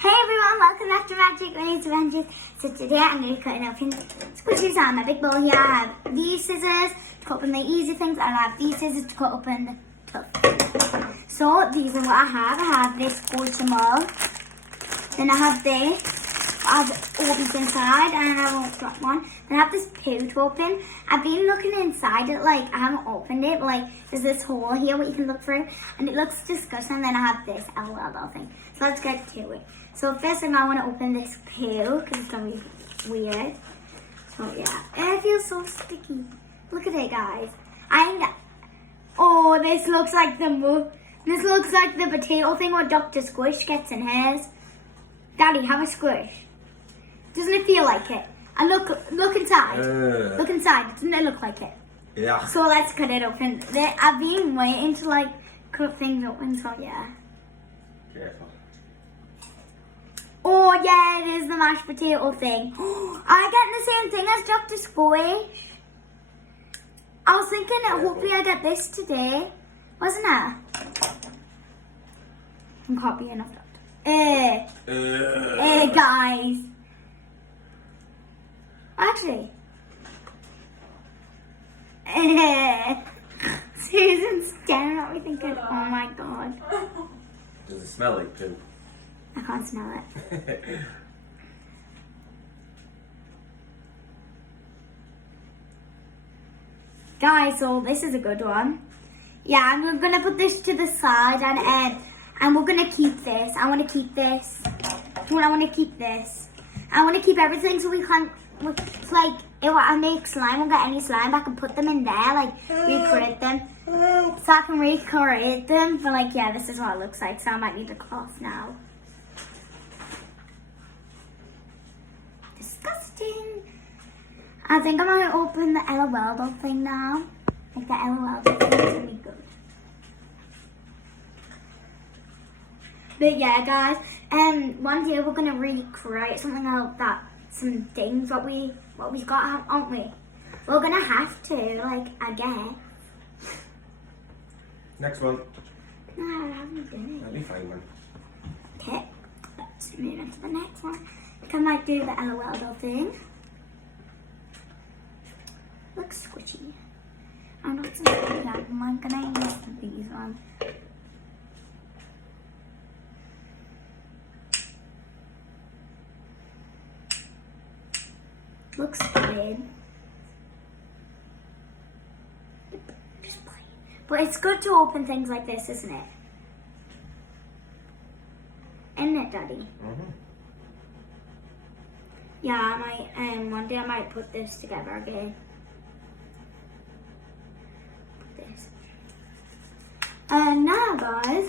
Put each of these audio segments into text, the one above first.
Hey everyone, welcome back to Magic Minnie's Adventures. So today I'm going to be cutting open squishies on my big bowl here. I have these scissors to cut open the easy things and I have these scissors to cut open the tough things. So these are what I have. I have this Squishmallow. Then I have this. I have opens inside and I won't drop one. Then I have this poo to open. I've been looking inside it, like I haven't opened it, but like there's this hole here what you can look through and it looks disgusting. Then I have this LOL thing. So let's get to it. So first thing I want to open this poo because it's going to be weird. So yeah, it feels so sticky. Look at it guys. Oh, this looks like the potato thing what Dr. Squish gets in his. Daddy, have a squish. Doesn't it feel like it? And look inside. Look inside. Doesn't it look like it? Yeah. So let's cut it open. I've been waiting to like cut things open, so yeah. Careful. Oh yeah, it is the mashed potato thing. I get the same thing as Dr. Squish. I was thinking hopefully I get this today. Wasn't I? I'm copying of that. Guys. Actually. Susan's staring at me thinking, oh my god. Does it smell like poo? I can't smell it. Guys, so this is a good one. Yeah, and we're gonna put this to the side and we're gonna keep this. I wanna keep this. I wanna keep this. I wanna keep everything so we can't, it's like, if I make slime, we'll get any slime back and put them in there, like, recreate them. So I can recreate them, but like, yeah, this is what it looks like, so I might need a cloth now. Disgusting. I think I'm gonna open the LOL thing now. Like the LOL thing is gonna be good. But yeah, guys, one day we're gonna recreate something like that. Some things what we got, aren't we? We're gonna have to, like, I guess. Next one. No, I haven't done it. That'll be fine then. Okay, let's move on to the next one. I think I might do the LOL thing. Looks squishy. I'm not so good at that. I'm gonna use these ones. Looks good. Just plain. But it's good to open things like this, isn't it? Isn't it, Daddy? Mm-hmm. Yeah, I might, one day I might put this together again. Put this. Now, guys,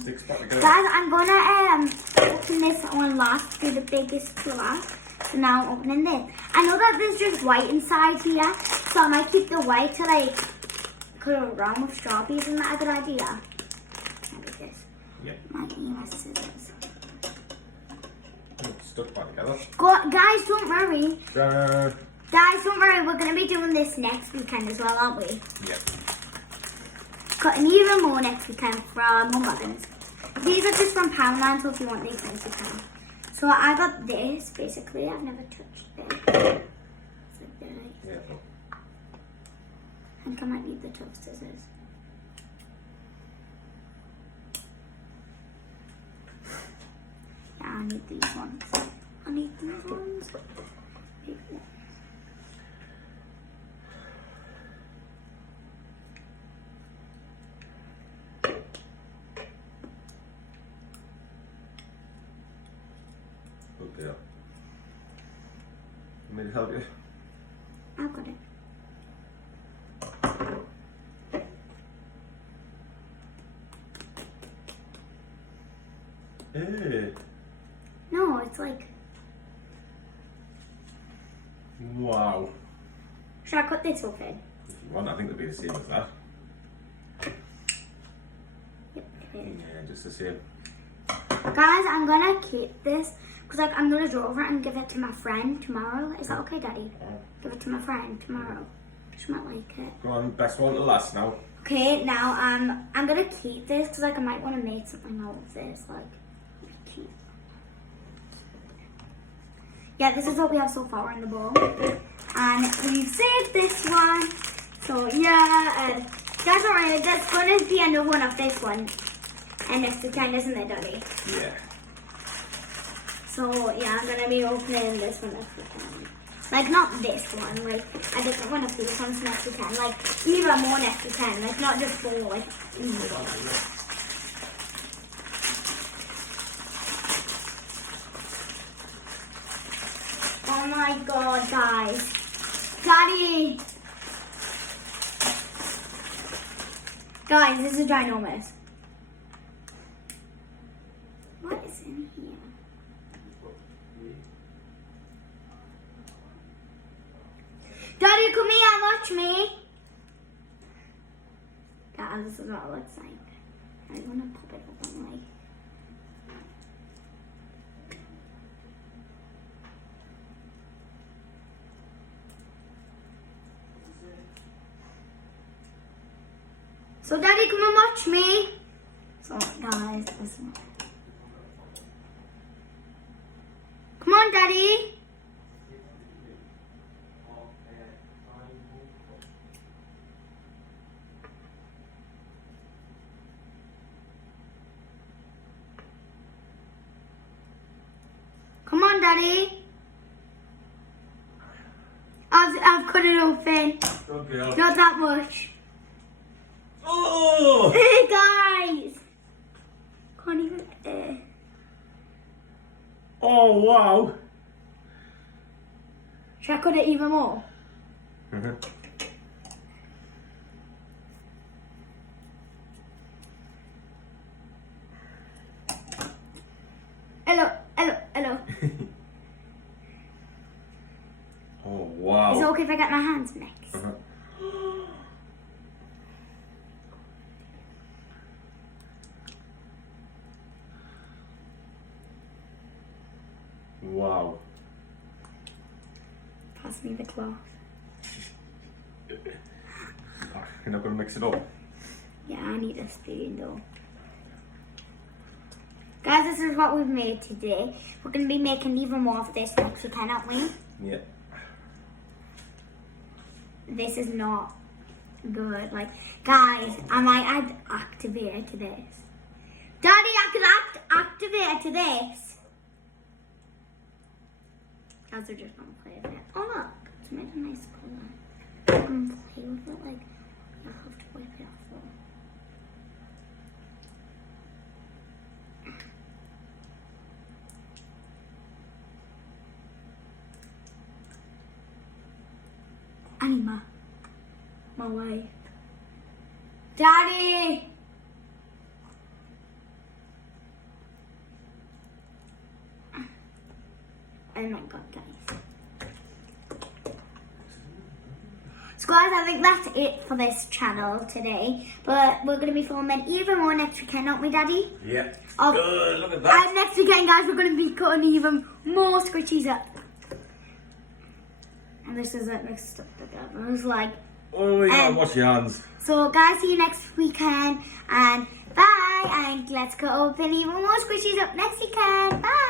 Sticks back together. guys, I'm gonna open this one last, do the biggest to last. So now I'm opening this. I know that there's just white inside here, so I might keep the white to like cut it around with strawberries. Isn't that a good idea? Maybe this. Yeah. Might need my scissors. It's stuck back together. Guys, don't worry. Uh, Guys, don't worry. We're gonna be doing this next weekend as well, aren't we? yeah. Cutting even more next weekend from Mum Muggins. These are just from Poundland, so if you want these things, you can. So I got this, basically. I've never touched this. It's like this. Yeah. I think I might need the tough scissors. Yeah, I need these ones. I need these ones. Big ones. Okay. Want me to help you? I've got it. Hey. No, it's like... Wow. Should I cut this open? If you want, I think they'll be the same as that. Yep, it is. Yeah, just the same. Guys, I'm gonna keep this because like I'm gonna draw over it and give it to my friend tomorrow. Is that okay, Daddy? Give it to my friend tomorrow. She might like it. Go on, best one to last now. Okay, now I'm gonna keep this because like I might want to make something out of this, like cute. yeah, this is what we have so far in the bowl. And we've saved this one. So yeah, and guys, alright, that's going to be the end of one of this one. And next weekend, isn't it, Daddy? Yeah. So yeah, I'm gonna be opening this one next weekend. Like not this one, like a different one of these ones next weekend. Like even more next weekend, like not just 4. Like, oh my god, guys. Daddy! Guys, this is ginormous. What is in here? Daddy, come here and watch me. Guys, this is what it looks like. I want to pop it open like. So Daddy, come and watch me. So guys, this one. Come on, Daddy. Come on, Daddy. I've cut it open. Okay. Not that much. Oh! Hey, guys. Can't even. Oh, wow. Should I cut it even more? Hello. Oh, wow. Is it okay if I get my hands next? Wow. Pass me the cloth. You're not going to mix it up? Yeah, I need a spoon though. Guys, this is what we've made today. We're going to be making even more of this next weekend, aren't we? Yeah. This is not good. Like, guys, I might add activator to this. Daddy, I can add activator to this. Guys, we're just going to play with it. Oh, look. It's made a nice color. I'm going to play with it. Like, I have to wipe it off though. Anima, my wife. Daddy! Oh my god, guys. So guys, I think that's it for this channel today. But we're going to be filming even more next weekend, aren't we, Daddy? Yeah. Oh, Good, look at that. And next weekend, guys, we're going to be cutting even more squishies up. And this isn't mixed up together. It was like... Oh, you gotta wash your hands. So, guys, see you next weekend. And bye. And let's go open even more squishies up next weekend. Bye.